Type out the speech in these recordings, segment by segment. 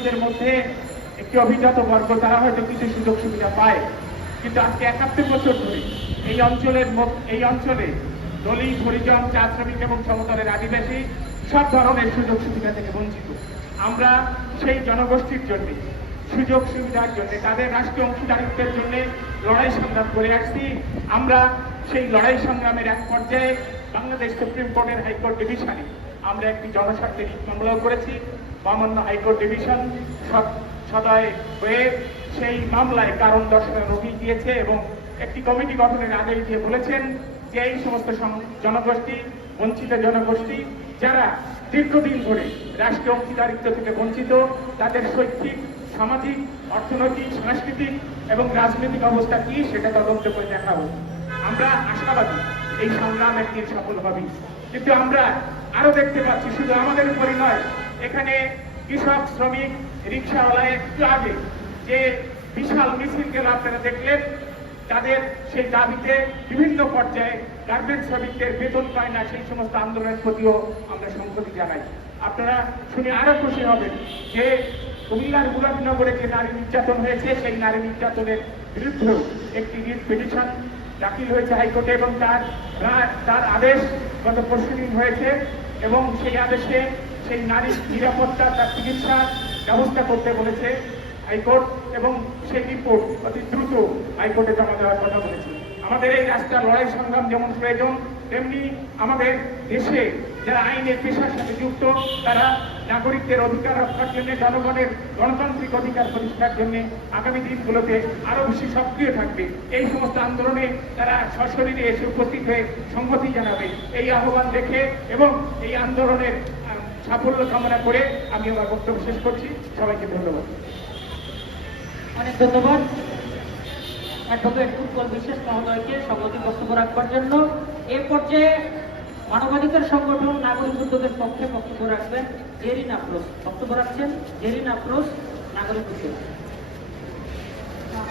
শ্রমিকদের মধ্যে একটি অভিজাত বর্গ, তারা হয়তো কিছু সুযোগ সুবিধা পায়। কিন্তু আজকে একাত্তর বছর ধরে এই অঞ্চলের এই অঞ্চলে দলিত হরিজন চা শ্রমিক এবং সমতলের আদিবাসী সব ধরনের সুযোগ সুবিধা থেকে বঞ্চিত। আমরা সেই জনগোষ্ঠীর জন্য, সুযোগ সুবিধার জন্য, তাদের রাষ্ট্রীয় অংশীদারিত্বের জন্য লড়াই সংগ্রাম করে আসছি। আমরা সেই লড়াই সংগ্রামের এক পর্যায়ে বাংলাদেশ সুপ্রিম কোর্টের হাইকোর্ট ডিভিশনে আমরা একটি জনস্বার্থে মামলাও করেছি। বামন্য হাইকোর্ট ডিভিশন সদ- সদয় হয়ে সেই মামলায় কারণ দর্শনের নোটিশ দিয়েছে এবং একটি কমিটি গঠনের আদেশ দিয়ে বলেছেন যে এই সমস্ত জনগোষ্ঠী, বঞ্চিত জনগোষ্ঠী, যারা দীর্ঘদিন ধরে রাষ্ট্রীয় অংশীদারিত্ব থেকে বঞ্চিত, তাদের শৈক্ষিক, সামাজিক, অর্থনৈতিক, সাংস্কৃতিক এবং রাজনৈতিক অবস্থা কি সেটা তদন্ত করে দেখা হোক আমরা আশাবাদী এই সংগ্রাম একদিন সফল হবে। কিন্তু আমরা আরও দেখতে পাচ্ছি, শুধু আমাদের উপরই নয় এখানে কৃষক, শ্রমিক, রিক্সাওয়ালা একটু আগে যে বিশাল মিছিল গেল আপনারা দেখলেন। তাদের সেই দাবিতে বিভিন্ন পর্যায়ে গার্মেন্টস শ্রমিকদের বেতন পায় না, সেই সমস্ত আন্দোলনের প্রতিও আমরা সংহতি জানাই। আপনারা শুনে আরও খুশি হবেন যে কুমিল্লার মুরাদনগরে যে নারী নির্যাতন হয়েছে, সেই নারী নির্যাতনের বিরুদ্ধেও একটি রিট পিটিশন দাখিল হয়েছে হাইকোর্টে এবং তার তার আদেশ গত পরশু হয়েছে এবং সেই আদেশে সেই নারীর নিরাপত্তা, তার চিকিৎসা ব্যবস্থা করতে বলেছে হাইকোর্ট এবং সেই রিপোর্ট অতি দ্রুত হাইকোর্টে জমা দেওয়ার কথা বলেছে। আমাদের এই রাস্তার লড়াই সংগ্রাম যেমন প্রয়োজন, তেমনি আমাদের দেশে যারা আইনের পেশার সাথে যুক্ত, তারা নাগরিকদের অধিকার রক্ষার জন্য, জনগণের গণতান্ত্রিক অধিকার প্রতিষ্ঠার জন্য আগামী দিনগুলোতে আরও বেশি সক্রিয় থাকবে। এই সমস্ত আন্দোলনে তারা সশরীরে এসে উপস্থিত হয়ে সংহতি জানাবে। এই আহ্বান দেখে এবং এই আন্দোলনের সাফল্য কামনা করে আমি আমার বক্তব্য শেষ করছি। সবাইকে ধন্যবাদ। অনেক ধন্যবাদ। অ্যাডভোকেট উৎপল বিশেষ মহোদয়কে সংগতি বক্তব্য রাখবার জন্য। এ পর্যায়ে মানবাধিকার সংগঠন নাগরিক উদ্যোগের পক্ষে বক্তব্য রাখবেন জেরিন আফরোজ বক্তব্য রাখছেন জেরিন আফরোজ নাগরিক উদ্যোগ।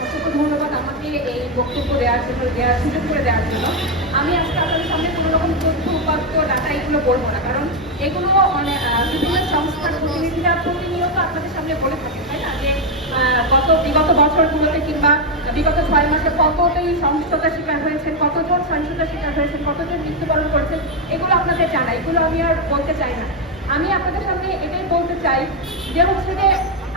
অসংখ্য ধন্যবাদ আমাকে এই বক্তব্য দেওয়ার জন্য দেওয়ার সুযোগ করে দেওয়ার জন্য। আমি আজকে আপনাদের সামনে কোনো রকম তথ্য উপাত্ত ডাটা এগুলো বলব না কারণ এগুলো মানে বিভিন্ন সংস্থার প্রতিনিধিরা প্রতিনিয়ত আপনাদের সামনে বলে থাকে, তাই না? যে গত, বিগত বছরগুলোতে কিংবা বিগত ছয় মাসে কতটাই সহিংসতার শিকার হয়েছেন কতজন সহিংসতার শিকার হয়েছেন কতজন মৃত্যুবরণ করেছেন এগুলো আপনাদের জানা এগুলো আমি আর বলতে চাই না। আমি আপনাদের সামনে এটাই বলতে চাই যে হচ্ছে যে,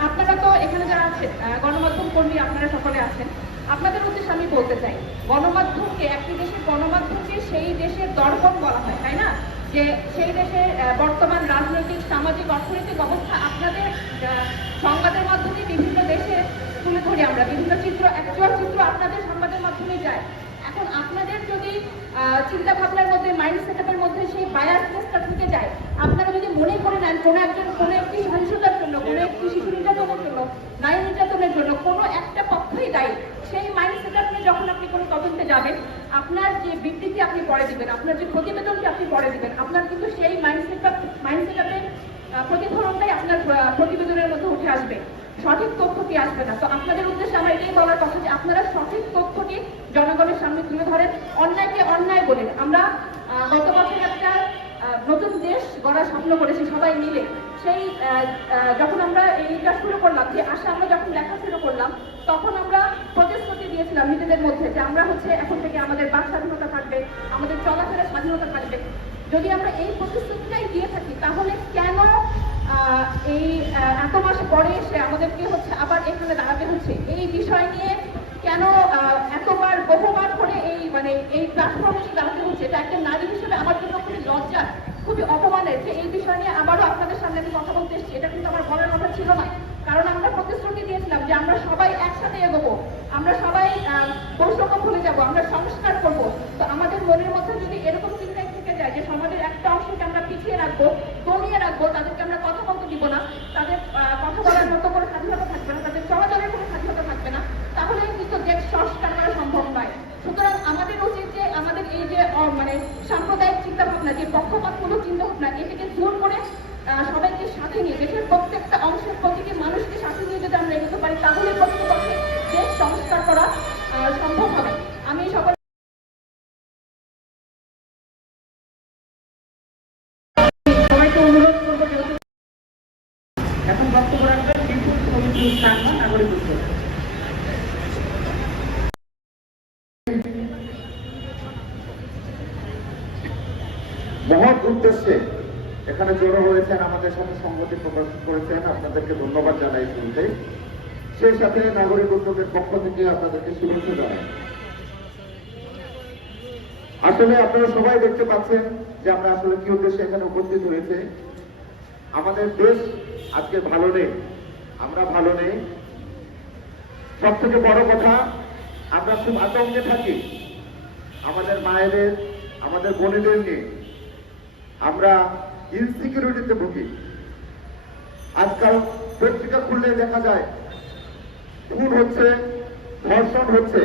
আপনারা তো এখানে যারা আছেন গণমাধ্যম কর্মী আপনারা সকলে আছেন, আপনাদের উদ্দেশ্যে আমি বলতে চাই, গণমাধ্যমকে একটি দেশের গণমাধ্যমকে সেই দেশের দর্পণ বলা হয়, তাই না? যে সেই দেশের বর্তমান রাজনৈতিক, সামাজিক, অর্থনৈতিক অবস্থা আপনাদের সংবাদের মাধ্যমে বিভিন্ন দেশে তুলে ধরি আমরা। বিভিন্ন চিত্র অ্যাকচুয়াল চিত্র আপনাদের সংবাদের মাধ্যমে যায়। এখন আপনাদের যদি চিন্তা ভাবনার মধ্যে মাইন্ড সেটআপের মধ্যে সেই বায়াসনেসটা ঢুকে যায়, আপনারা যদি মনে করে নেন কোনো একজন, কোনো একটি সহিংসতার জন্য, কোনো একটি শিশু নির্যাতনের জন্য, নারী নির্যাতনের জন্য কোনো একটা পক্ষই দায়ী। সেই মাইন্ড সেটআপ নিয়ে যখন আপনি কোনো তদন্তে যাবেন আপনার যে বিবৃতি আপনি পরে দিবেন, আপনার যে প্রতিবেদনটি আপনি পরে দিবেন, আপনার কিন্তু সেই মাইন্ডসেটটা মাইন্ডসেট মাইন্ড সেটআপের প্রতিফলনটাই আপনার প্রতিবেদনের মধ্যে উঠে আসবে। সঠিক তথ্যটি আসবে না? তো আপনাদের উদ্দেশ্যে আমার এটাই বলার কথা যে আপনারা সঠিক তথ্যটি জনগণের সামনে তুলে ধরেন, অন্যায়কে অন্যায় বলেন। আমরা গত বছর একটা নতুন দেশ গড়ার স্বপ্ন করেছি সবাই মিলে। সেই যখন আমরা এইটা শুরু করলাম, যে আশা আমরা যখন লেখা শুরু করলাম, তখন আমরা প্রতিশ্রুতি দিয়েছিলাম নিজেদের মধ্যে যে আমরা হচ্ছে এখন থেকে আমাদের বাক স্বাধীনতা থাকবে, আমাদের চলাফেরার স্বাধীনতা থাকবে। যদি আমরা এই প্রতিশ্রুতিটাই দিয়ে থাকি, তাহলে কেন এই এত মাস পরে এসে আমাদেরকে হচ্ছে আবার এখানে দাঁড়াতে হচ্ছে? এই বিষয় নিয়ে কেন এতবার, বহুবার করে এই মানে এই প্ল্যাটফর্মে দাঁড়াতে হচ্ছে? এটা একটা নারী হিসেবে আমার জন্য খুবই লজ্জার। যে এই বিষয় নিয়ে আবারও আপনাদের সামনে আমি কথা বলতে এসেছি। এটা কিন্তু আমার বলার কথা ছিল না। কারণ আমরা প্রতিশ্রুতি দিয়েছিলাম যে আমরা সবাই একসাথে এগোবো। আমরা সবাই বৈষম্য ভুলে যাব। আমরা সংস্কার করব। তো আমাদের মনের মধ্যে যদি এরকম চিন্তায় থেকে যায় যে সমাজের একটা অংশকে আমরা পিছিয়ে রাখব কমিয়ে রাখব, তাদেরকে আমরা কথা বলতে দিব না তাদের আহ, কথা বলার মতো কোনো স্বাধীনতা থাকবে না তাদের চলাচলের কোনো স্বাধীনতা থাকবে না তাহলে কিন্তু দেশ সংস্কার করা সম্ভব নয় সুতরাং আমাদের উচিত যে আমাদের এই যে আহ, মানে সাম্প্রদায়িক চিন্তা ভাবনা যে পক্ষপাতমূলক চিন্তা ভাবনা এটাকে দূর করে আহ, সবাইকে সাথে নিয়ে দেশের প্রত্যেকটা অংশের প্রতিটি মানুষকে সাথে নিয়ে যদি আমরা এগোতে পারি তাহলে প্রকৃতপক্ষে দেশ সংস্কার করা সম্ভব হবে। আমি সকল এখন জড়ো হয়েছেন আমাদের সাথে সংগতি প্রকাশ করেছেন। আপনাদেরকে ধন্যবাদ জানাই শুনতে। সেই সাথে নাগরিক উদ্যোগের পক্ষ থেকে আপনাদেরকে শুভেচ্ছা জানাই। আসলে আপনারা সবাই দেখতে পাচ্ছেন যে আমরা আসলে কি উদ্দেশ্যে এখানে উপস্থিত হয়েছে। আমাদের দেশ আজকে ভালো নেই, আমরা ভালো নেই। সব থেকে বড় কথা, আমরা খুব আতঙ্কে থাকি। আমাদের মায়েদের, আমাদের বোনেদের নিয়ে আমরা ইনসিকিউরিটিতে ভুগি। আজকাল পত্রিকা খুললে দেখা যায় খুন হচ্ছে ধর্ষণ হচ্ছে।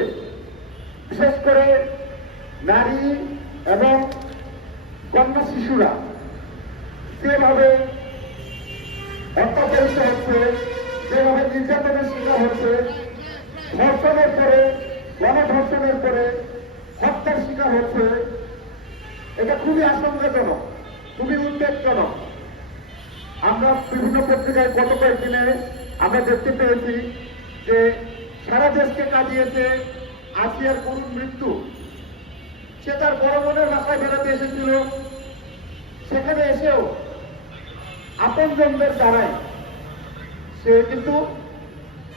বিশেষ করে নারী এবং কন্যা শিশুরা যেভাবে অত্যাচারিত হচ্ছে, যেভাবে নির্যাতনের শিকার হচ্ছে, ধর্ষণের পরে, গণধর্ষণের পরে হত্যার শিকার হচ্ছে, এটা খুবই আশঙ্কাজনক, খুবই উদ্বেগজনক। আমরা বিভিন্ন পত্রিকায় গত কয়েকদিনে আমরা দেখতে পেয়েছি যে সারা দেশকে কাঁদিয়েছে আসিয়ার করুণ মৃত্যু। সে তার বড় বোনের বাসায় বেড়াতে এসেছিল। সেখানে এসেও আপনজনদের দ্বারাই সে কিন্তু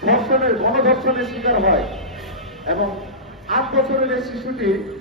ধর্ষণের, গণধর্ষণের শিকার হয়। এবং আট বছরের শিশুটি